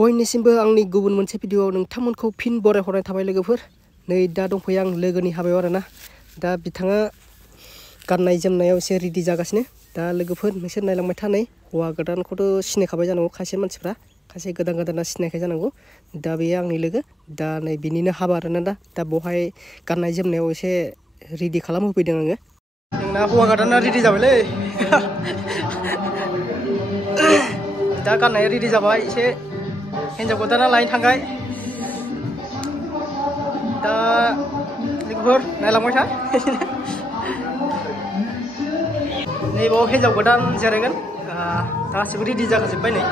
बयनिसिमबो आंनि गुबुन मोनसे भिडिअआव नोंथांमोनखौ फिन बरायहरनाय थाबाय लोगोफोर। नै दा दंफैयो आं लोगोनि हाबायाव आरोना। दा बिथाङा गाननाय जोमनायाव एसे रेडि जागासिनो। दा लोगोफोर नोंसोर नायलांबाय था। नै हौवा गोदानखौथ' सिनायखाबाय जानांगौ खायसे मानसिफ्रा, खायसे गोदान गोदाना सिनायखाय जानांगौ। दा बेयो आंनि लोगो। दा नै बिनिनो हाबा आरोना। दा बहाय गाननाय जोमनायाव एसे रेडि खालामहोफैदों आङो। जोंना हौवा गोदाना रेडि जाबायलै। दा गाननाया रेडि जाबाय, एसे हिन्जाव गोदाना लायनो थांबाय। दा लोगोफोर नायलांबाय था। नैबाव हिन्जाव गोदान जिरायगोन। गासिबो रेडि जाखाजोब्बाय नै।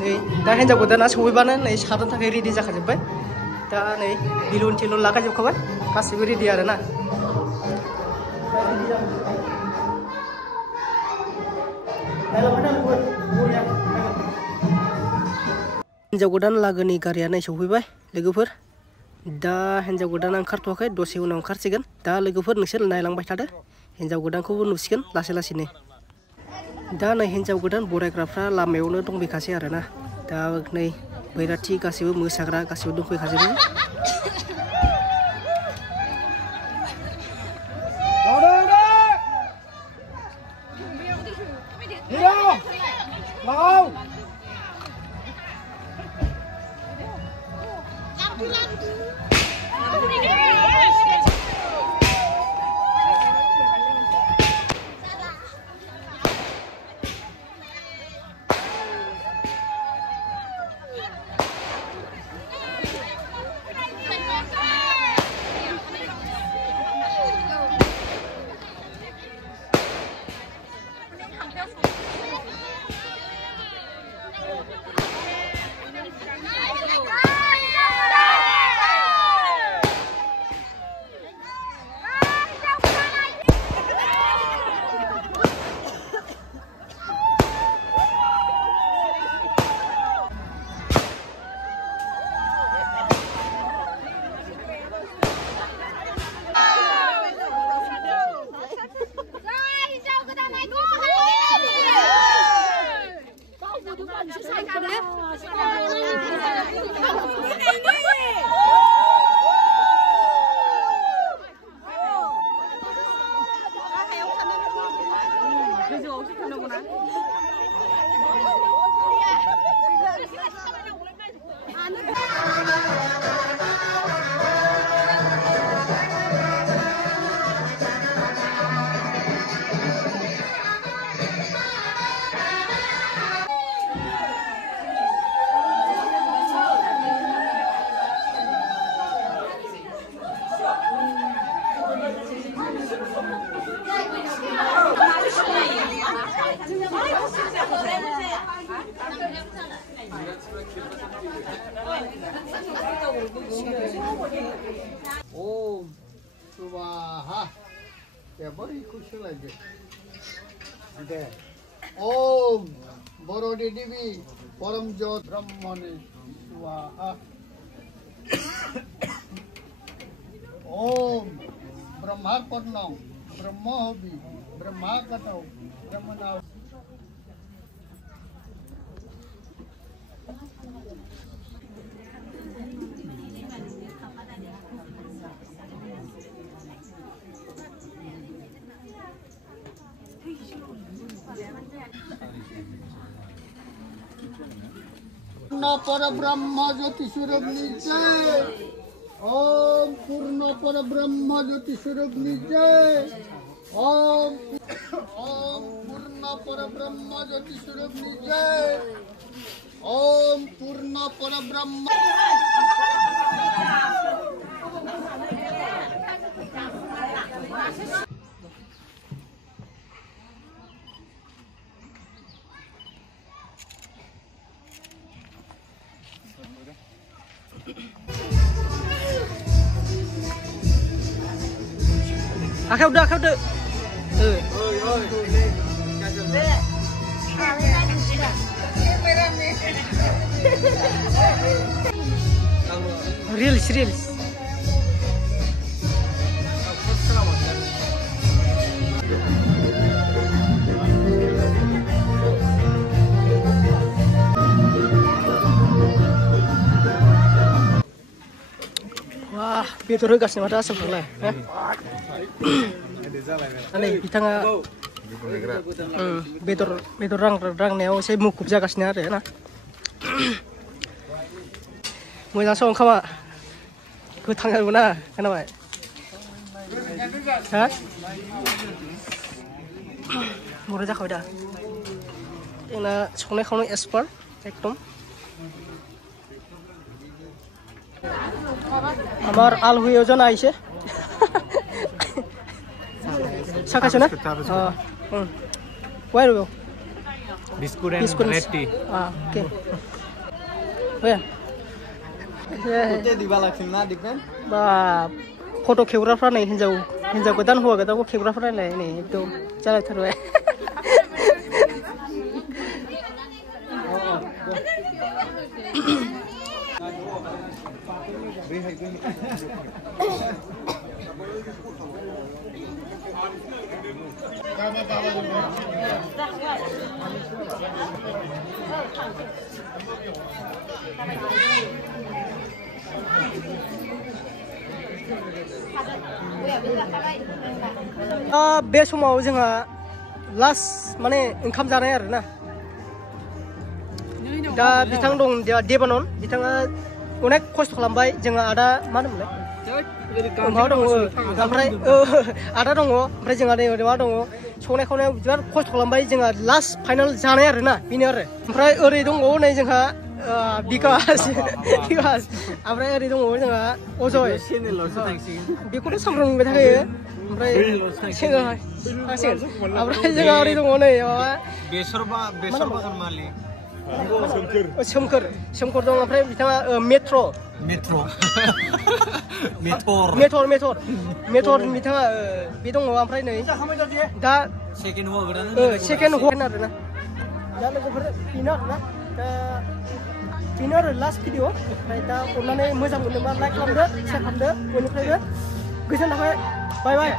नै दा हिन्जाव गोदाना सौहैबानो नै सारनो थाखाय रेडि जाखाजोब्बाय। दा नै बेलुन टेलुन लागायजोबखाबाय, गासिबो रेडि आरोना। हिन्जाव गोदान लागोनि गारिया नै सौफैबाय लोगोफोर। दा हिन्जाव गोदाना ओंखारथ'वाखै, दसे उनाव ओंखारसिगोन। दा लोगोफोर नोंसोर नायलांबाय थादो, हिन्जाव गोदानखौबो नुसिगोन लासै लासैनो। दा नै हिन्जाव गोदान बरायग्राफ्रा लामायावनो दंफैखासै आरोना। दा नै बैराथि गासिबो मोसाग्रा गासिबो दंफैखाजोबो। Om Swaha. Ya bari खुश लगे. Om Borodi Devi Param Jyot Brahmane Swaha. Om Brahmarpanam Brahmahobi Brahmakatau Brahmana. Purna Parabrahma Jyoti Surabhi Jai. Om Purna Parabrahma Jyoti Surabhi Jai. Om Purna Parabrahma Jyoti Surabhi Jai. Om Purna Parabrahma. Akau udah. Reels. बेदर होगासिनो माथो आसामफ्रावलाय नै बिथाङा बेदर रांनायाव एसे मुखुब जागासिनो आरो ना मोजां सं ओंखामा गोथां आरोना खोनाबाय हा बरिया जाखाबाय दा जोंना संनाय खावनाय एक्सपार्ट एकदम আমার আল হয়েও জানা আইছে সাকাছে না ওয়াই রো Biskut and roti. Oke. Oh ya. Oke dibalaksinna dipen. Ba foto खेवग्राफ्रा नै हिन्जाव गोदान हौवा गोदानखौ खेवग्राफ्रा नै एकदम जालायथारबाय बे समाव जोंहा लास्ट माने ओंखाम जानाय आरोना दा बिथां दं देबानन बिथाङा अनेक खस्थ' खालामबाय जोंहा आदा मा होनोमोनलाय मा दङ ओमफ्राय आदा दङ ओमफ्राय जोंहा नै मा दङ संनाय खावनायाव बिराद खस्थ' खालामबाय जोंहा लास्ट फाइनाल जानाय आरोना बेनो आरो ओमफ्राय ओरै दंबावो नै जोंहा बिकास ओमफ्राय ओरै दङ जोंहा अजय बेखौथ' सामफ्राम नुबाय थाखायो ओमफ्राय थांसिगोन ओमफ्राय जोंहा ओरै दङ नै माबा बेसर बागान मालिक सोमखोर दं ओमफ्राय बिथाङा मेट्र' बिथाङा बे दङ ओमफ्राय नै दा सेकेन्ड हौवा आरोना दा लोगोफोर बेनो आरोना दा बेनो आरो लास्ट भिडिअ ओमफ्राय दा अननानै मोजां मोनदोंबा लाइक खालामदो शेयार खालामदो बयनिफ्रायबो गोजोन थाबाय बाय बाय